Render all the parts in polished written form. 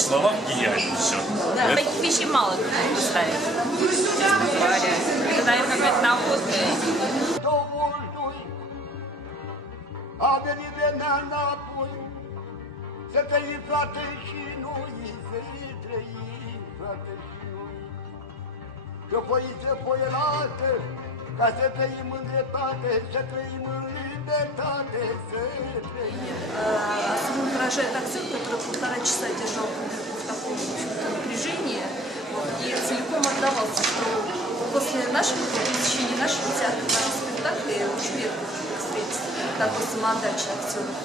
слова гениальны. Все. Да, таких вещей мало кто поставит, честно говоря. Это, наверное, какая-то находка. A venit vremea înapoi, să trăim, frate, și noi, să trăim, frate, și noi. Că foiță foielată, ca să trăim în dreptate, să trăim în libertate, să trăim. Особенно поражает акцент, который полтора часа держал публику в таком, в общем-то, напряжении. Вот, и целиком отдавался, что после нашего, в течение нашего театра, наших спектаклей очень редко встретить такой самоотдачи актеров.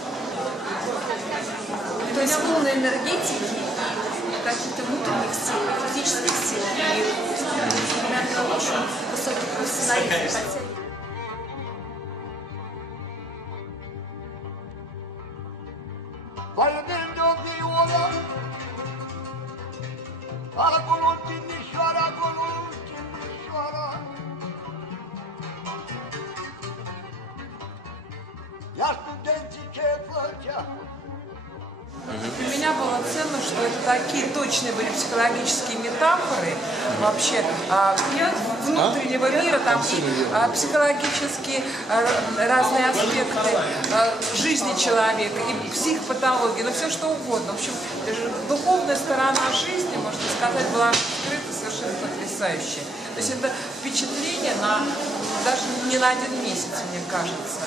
То есть полной энергетики и каких-то внутренних сил, физических сил, и, наверное, очень высокий профессионализм. Vai vende o viola, acolo Timișoara, acolo Timișoara. Iar studenții ce făcea? Для меня было ценно, что это такие точные были психологические метафоры вообще внутреннего мира, там и психологические разные аспекты жизни человека, и психопатологии, ну все что угодно. В общем, духовная сторона жизни, можно сказать, была открыта совершенно потрясающе. То есть это впечатление даже не на один месяц, мне кажется.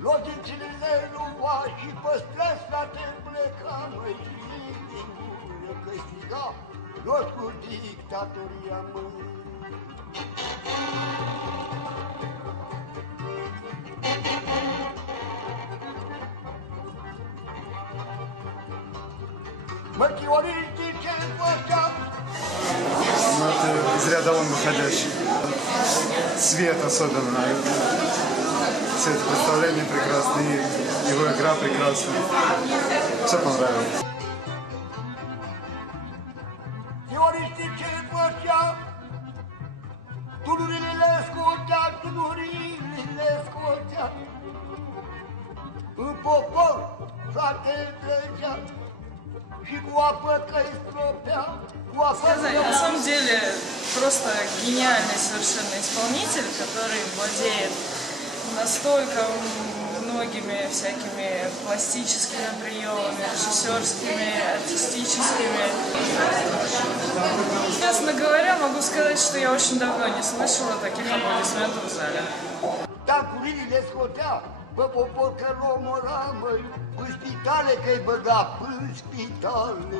Logițile lua și păstrăți la te pleca, măi, din că striga, los cu dictatoria, măi. Мărtioriștii ce făcea? Ну, это из ряда вон выходящий. Цвет особенно. Цвет представления прекрасный, его игра прекрасная. Все понравилось. Teoriștii ce făcea? Tunurile le scotea, tunurile le scotea. În popor, frate, trecea. На самом деле, просто гениальный совершенно исполнитель, который владеет настолько многими всякими пластическими приемами, режиссерскими, артистическими. Честно говоря, могу сказать, что я очень давно не слышала таких аплодисментов в зале. Bă, popor că l-omora, măi, în spitale că-i băga, în spitale.